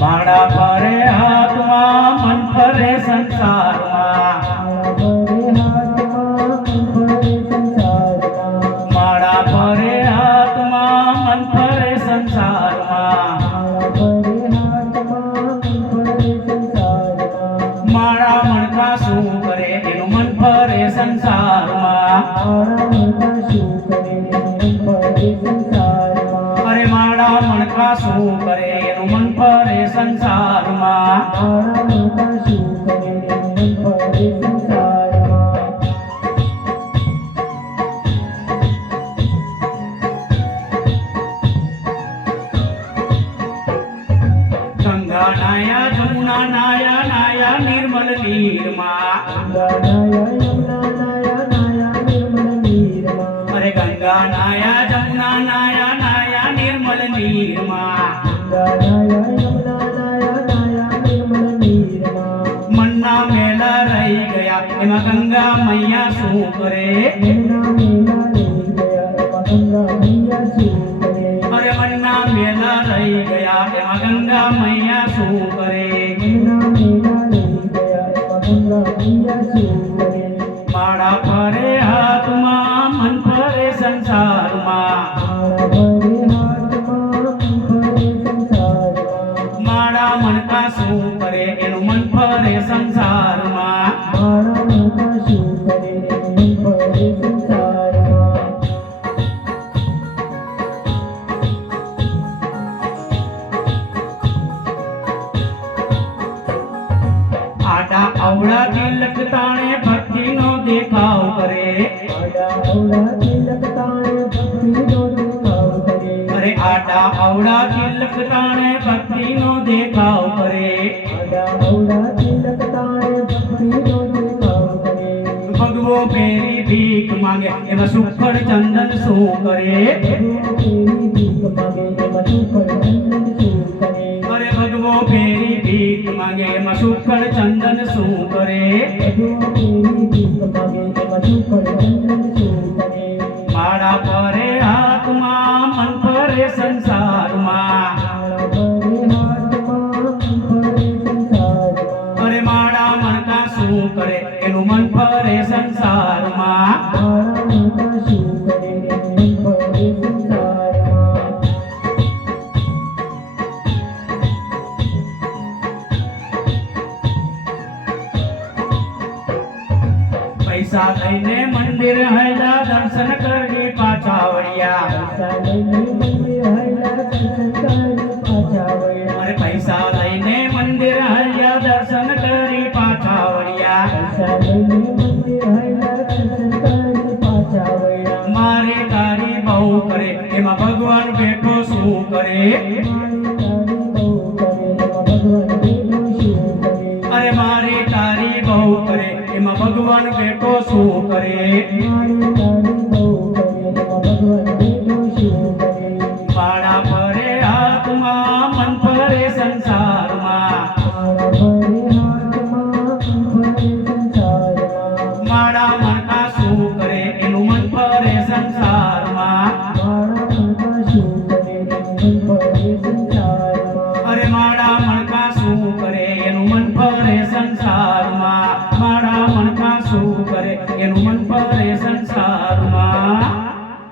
માળા ફરે હાથમાં મન ફરે સંસારમાં માળા ફરે હાથમાં મન ફરે સંસારમાં માળા મણકા શું કરે એનું મન ફરે સંસારમાં અરે માળા મણકા શું કરે એનું મન ફરે સંસારમાં ગંગા નાયા જમુના નાયા નાયા નિર્મલ નીરમાં અરે ગંગા નાયા જમુના નાયા નાયા નિર્મલ નીરમાં મનના મેલા રહી ગયા એમાં ગંગા મૈયા શું કરે અરે મનના મેલા રહી ગયા એમાં ગંગા મૈયા શું કરે માળા ફરે હાથમાં મન ફરે સંસારમાં માળા મણકા શું કરે એનું મન ફરે સંસારમાં આડા અવળા તિલક તાણે ભક્તિનો દેખાવ કરે અરે આડા અવળા તિલક તાણે ભક્તિનો દેખાવ કરે ભગવો ફેરી ભીખ માંગે એમાં સુખડ ચંદન શું કરે અરે ભગવો ફેરી ભીખ માંગે એમાં સુખડ ચંદન શું કરે માળા ફરે હાથમાં મન ફરે સંસારમાં અરે માળા મણકા શું કરે એનું મન ફરે સંસારમાં પૈસા લઈને મંદિર હૈલા દર્શન કરી પાછા વળ્યા અરે પૈસા લઈને મંદિર હૈયા દર્શન કરી પાછા વળ્યા મારે તારી બહુ કરે એમાં ભગવાન બેઠો શું કરે અરે મારે તારી બહુ કરે એમાં ભગવાન બેઠો શું કરે માળા ફરે હાથમાં મન ફરે સંસારમાં માળા મણકા શું કરે એનું મન ફરે સંસાર